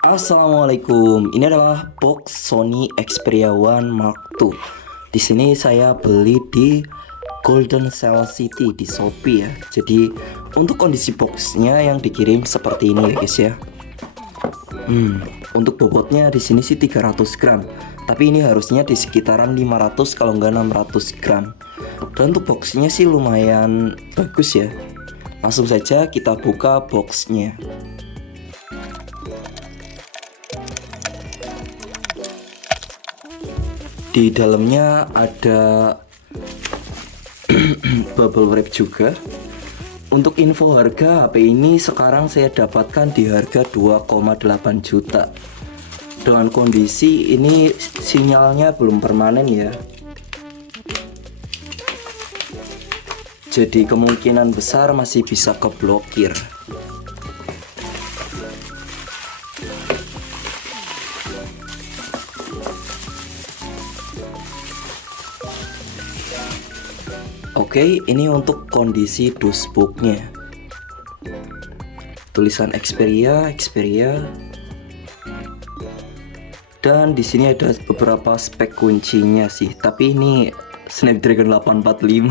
Assalamualaikum. Ini adalah box Sony Xperia One Mark II. Di sini saya beli di Golden Sale City di Shopee ya. Jadi untuk kondisi boxnya yang dikirim seperti ini ya guys ya. Untuk bobotnya di sini sih 300 gram. Tapi ini harusnya di sekitaran 500 kalau nggak 600 gram. Dan untuk boxnya sih lumayan bagus ya. Langsung saja kita buka boxnya. Di dalamnya ada bubble wrap juga. Untuk info harga HP ini sekarang saya dapatkan di harga 2,8 juta. Dengan kondisi ini sinyalnya belum permanen ya. Jadi kemungkinan besar masih bisa keblokir. Oke, ini untuk kondisi dashboardnya. Tulisan Xperia. Dan di sini ada beberapa spek kuncinya sih. Tapi ini Snapdragon 845.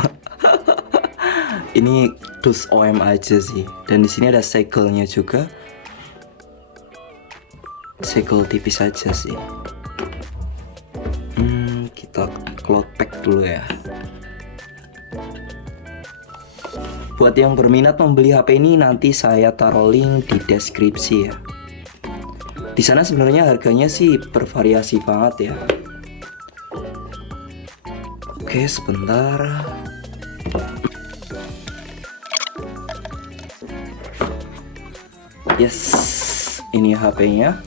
Ini dus OM aja sih. Dan di sini ada segel-nya juga. Segel tipis aja sih. Kita cloud pack dulu ya. Buat yang berminat membeli HP ini nanti saya taruh link di deskripsi ya. Di sana sebenarnya harganya sih bervariasi banget ya. Oke, sebentar. Yes, ini HP-nya.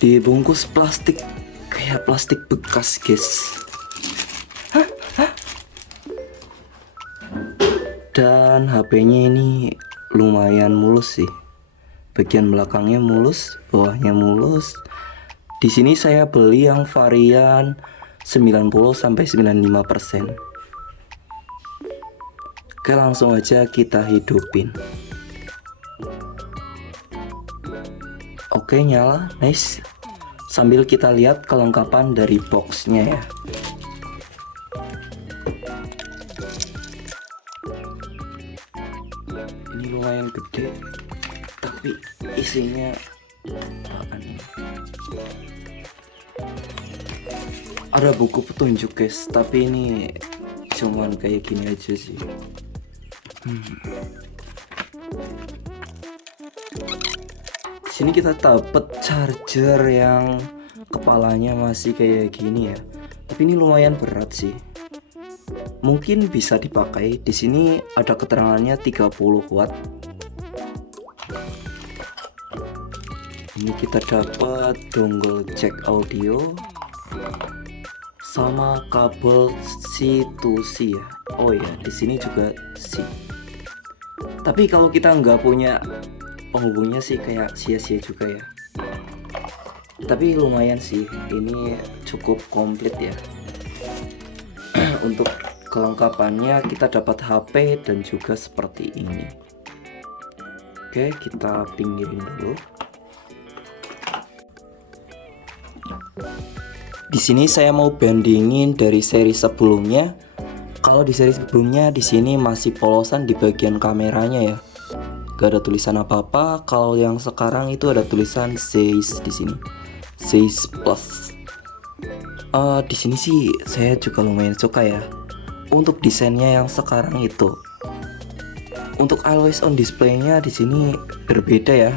Dibungkus plastik kayak plastik bekas, guys. Dan HP-nya ini lumayan mulus sih. Bagian belakangnya mulus, bawahnya mulus. Di sini saya beli yang varian 90-95%. Oke, langsung aja kita hidupin. Oke, nyala, nice. Sambil kita lihat kelengkapan dari boxnya ya. Ini lumayan gede, tapi isinya apaan ini? Ada buku petunjuk guys, tapi ini cuman kayak gini aja sih. Di sini kita dapat charger yang kepalanya masih kayak gini ya. Tapi ini lumayan berat sih. Mungkin bisa dipakai. Di sini ada keterangannya 30 watt. Ini kita dapat dongle jack audio sama kabel C to C ya. Oh ya, di sini juga C. Tapi kalau kita nggak punya penghubungnya sih kayak sia-sia juga ya. Tapi lumayan sih, ini cukup komplit ya. Untuk kelengkapannya kita dapat HP dan juga seperti ini. Oke, kita pinggirin dulu. Di sini saya mau bandingin dari seri sebelumnya. Kalau di seri sebelumnya di sini masih polosan di bagian kameranya ya. Gak ada tulisan apa-apa. Kalau yang sekarang itu ada tulisan Zeiss di sini. Zeiss Plus. Di sini sih saya juga lumayan suka ya. Untuk desainnya yang sekarang itu. Untuk always on display-nya di sini berbeda ya.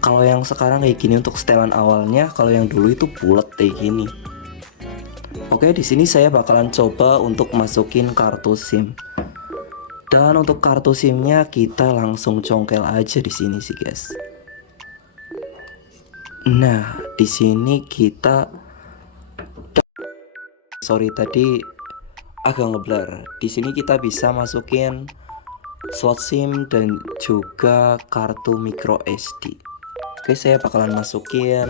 Kalau yang sekarang kayak gini untuk setelan awalnya, kalau yang dulu itu bulat kayak gini. Oke, di sini saya bakalan coba untuk masukin kartu SIM. Dan untuk kartu SIM-nya kita langsung congkel aja di sini sih, guys. Nah, di sini kita tadi agak ngeblur. Di sini kita bisa masukin slot SIM dan juga kartu micro SD. Oke, saya bakalan masukin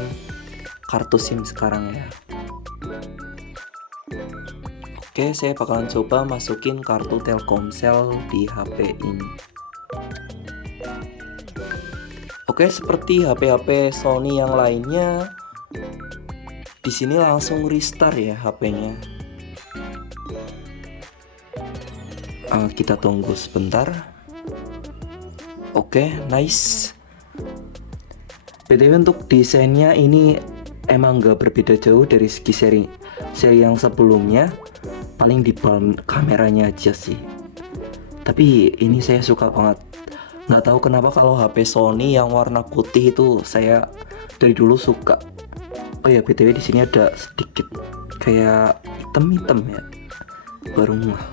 kartu SIM sekarang ya. Oke, Oke, saya bakalan coba masukin kartu Telkomsel di HP ini. Oke, seperti HP-HP Sony yang lainnya, di sini langsung restart ya HP-nya. Kita tunggu sebentar. Oke, nice. BTW untuk desainnya ini emang gak berbeda jauh dari segi seri yang sebelumnya. Paling di bulb kameranya aja sih. Tapi ini saya suka banget. Nggak tahu kenapa kalau HP Sony yang warna putih itu saya dari dulu suka. Oh ya, BTW di sini ada sedikit kayak hitam-hitam ya. Baru ngeh.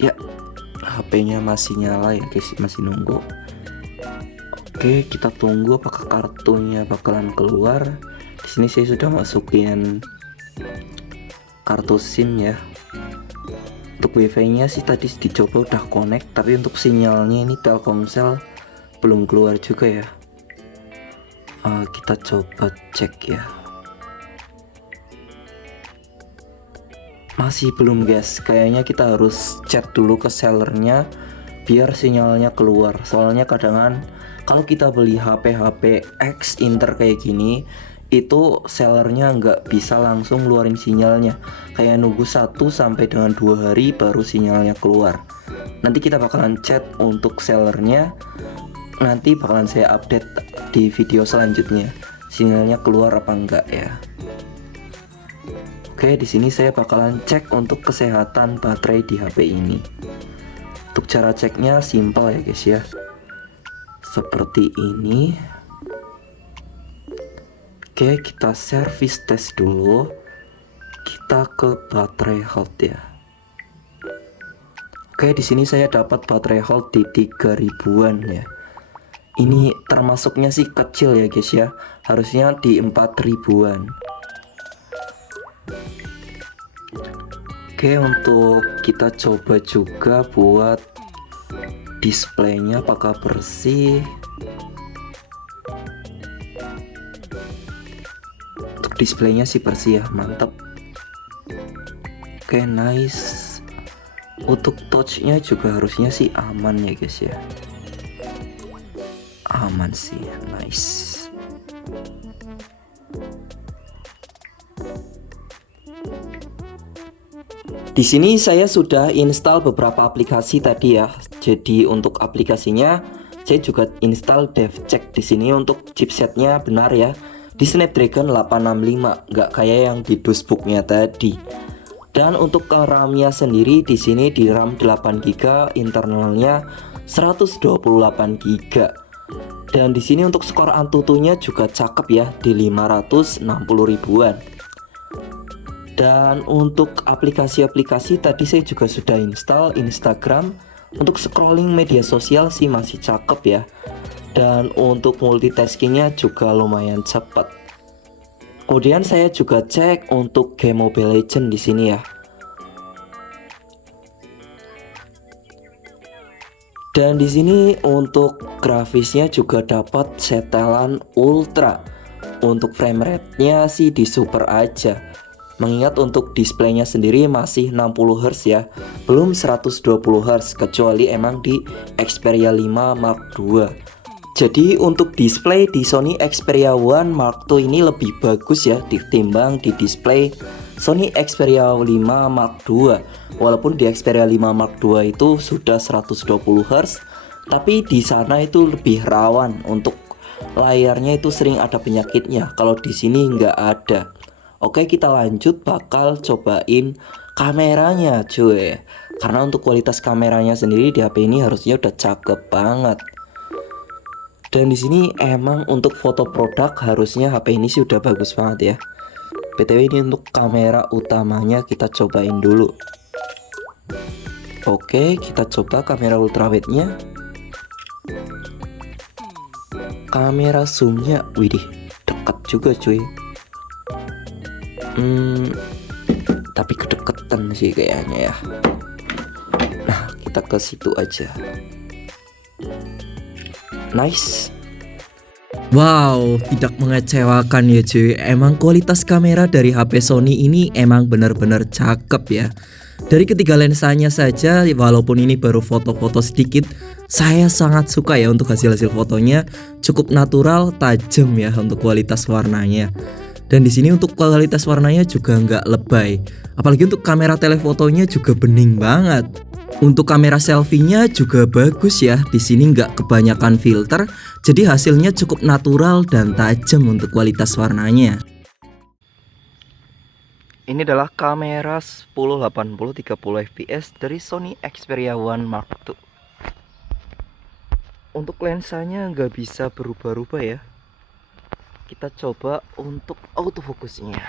Ya, HP-nya masih nyala ya guys, masih nunggu. Oke, kita tunggu apakah kartunya bakalan keluar. Di sini saya sudah masukin kartu SIM ya. Untuk wifi-nya sih tadi dicoba udah connect, tapi untuk sinyalnya ini Telkomsel belum keluar juga ya. Kita coba cek ya. Masih belum guys, kayaknya kita harus chat dulu ke sellernya biar sinyalnya keluar. Soalnya kadang kalau kita beli HP X Inter kayak gini, itu sellernya nggak bisa langsung ngeluarin sinyalnya, kayak nunggu 1 sampai dengan 2 hari baru sinyalnya keluar. Nanti kita bakalan chat untuk sellernya, nanti bakalan saya update di video selanjutnya sinyalnya keluar apa enggak ya. Oke, di sini saya bakalan cek untuk kesehatan baterai di HP ini. Untuk cara ceknya simple ya guys ya, seperti ini. Oke, kita service test dulu. Kita ke baterai health ya. Oke, di sini saya dapat baterai health di 3000-an ya. Ini termasuknya sih kecil ya guys ya. Harusnya di 4000-an. Oke, untuk kita coba juga buat displaynya apakah bersih. Displaynya sih bersih ya, mantap. Oke, nice. Untuk touchnya juga harusnya sih aman ya guys ya. Aman sih, nice. Di sini saya sudah install beberapa aplikasi tadi ya. Jadi untuk aplikasinya saya juga install DevCheck di sini. Untuk chipsetnya benar ya, di Snapdragon 865, nggak kayak yang di dashboardnya tadi. Dan untuk RAM-nya sendiri di sini di RAM 8GB, internalnya 128GB. Dan di sini untuk skor Antutunya juga cakep ya, di 560 ribuan. Dan untuk aplikasi-aplikasi tadi saya juga sudah install Instagram. Untuk scrolling media sosial sih masih cakep ya. Dan untuk multitaskingnya juga lumayan cepat. Kemudian saya juga cek untuk game Mobile Legends di sini ya. Dan di sini untuk grafisnya juga dapat setelan ultra. Untuk frame rate-nya sih di super aja. Mengingat untuk displaynya sendiri masih 60Hz ya, belum 120Hz, kecuali emang di Xperia 5 Mark II. Jadi untuk display di Sony Xperia 1 Mark II ini lebih bagus ya ditimbang di display Sony Xperia 5 Mark II. Walaupun di Xperia 5 Mark II itu sudah 120Hz, tapi di sana itu lebih rawan untuk layarnya itu sering ada penyakitnya. Kalau di sini nggak ada. Oke, kita lanjut bakal cobain kameranya cuy. Karena untuk kualitas kameranya sendiri di HP ini harusnya udah cakep banget. Dan di sini emang untuk foto produk harusnya HP ini sih udah bagus banget ya. BTW ini untuk kamera utamanya kita cobain dulu. Oke, kita coba kamera ultrawide-nya. Kamera zoom-nya, widih, dekat juga cuy. Tapi kedeketan sih kayaknya ya. Nah, kita ke situ aja. Nice. Wow, tidak mengecewakan ya cuy. Emang kualitas kamera dari HP Sony ini emang benar-benar cakep ya. Dari ketiga lensanya saja, walaupun ini baru foto-foto sedikit, saya sangat suka ya untuk hasil-hasil fotonya. Cukup natural, tajam ya untuk kualitas warnanya. Dan di sini untuk kualitas warnanya juga nggak lebay. Apalagi untuk kamera telefotonya juga bening banget. Untuk kamera selfie-nya juga bagus ya. Di sini nggak kebanyakan filter, jadi hasilnya cukup natural dan tajam untuk kualitas warnanya. Ini adalah kamera 1080 30 fps dari Sony Xperia One Mark II. Untuk lensanya nggak bisa berubah-ubah ya. Kita coba untuk autofokusnya.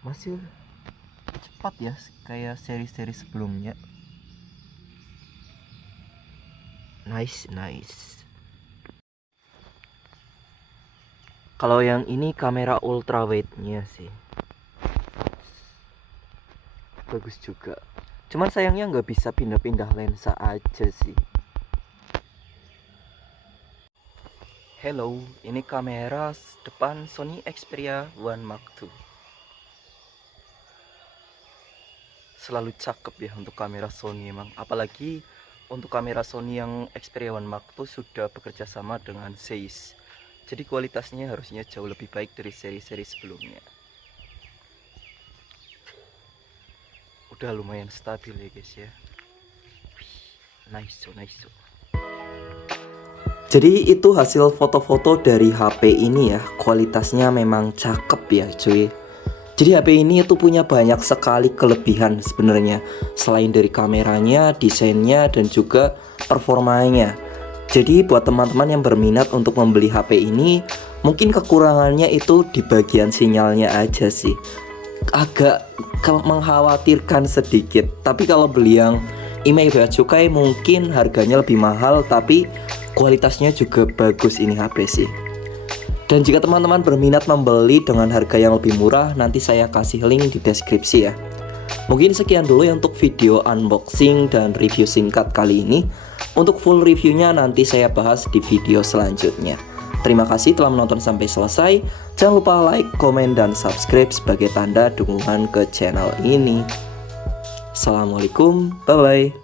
Masih cepat ya, kayak seri-seri sebelumnya. Nice. Kalau yang ini kamera ultrawide-nya sih bagus juga. Cuman sayangnya nggak bisa pindah-pindah lensa aja sih. Hello, ini kamera depan Sony Xperia One Mark II. Selalu cakep ya untuk kamera Sony emang. Apalagi untuk kamera Sony yang Xperia One Mark II sudah bekerja sama dengan Zeiss. Jadi kualitasnya harusnya jauh lebih baik dari seri-seri sebelumnya. Udah lumayan stabil ya guys ya. Nice. Jadi itu hasil foto-foto dari HP ini ya. Kualitasnya memang cakep ya cuy. Jadi HP ini itu punya banyak sekali kelebihan sebenarnya. Selain dari kameranya, desainnya, dan juga performanya. Jadi buat teman-teman yang berminat untuk membeli HP ini, mungkin kekurangannya itu di bagian sinyalnya aja sih. Agak mengkhawatirkan sedikit. Tapi kalau beli yang IMEI Bea Cukai mungkin harganya lebih mahal, tapi kualitasnya juga bagus ini HP sih. Dan jika teman-teman berminat membeli dengan harga yang lebih murah, nanti saya kasih link di deskripsi ya. Mungkin sekian dulu ya untuk video unboxing dan review singkat kali ini. Untuk full reviewnya nanti saya bahas di video selanjutnya. Terima kasih telah menonton sampai selesai. Jangan lupa like, komen, dan subscribe sebagai tanda dukungan ke channel ini. Assalamualaikum, bye-bye.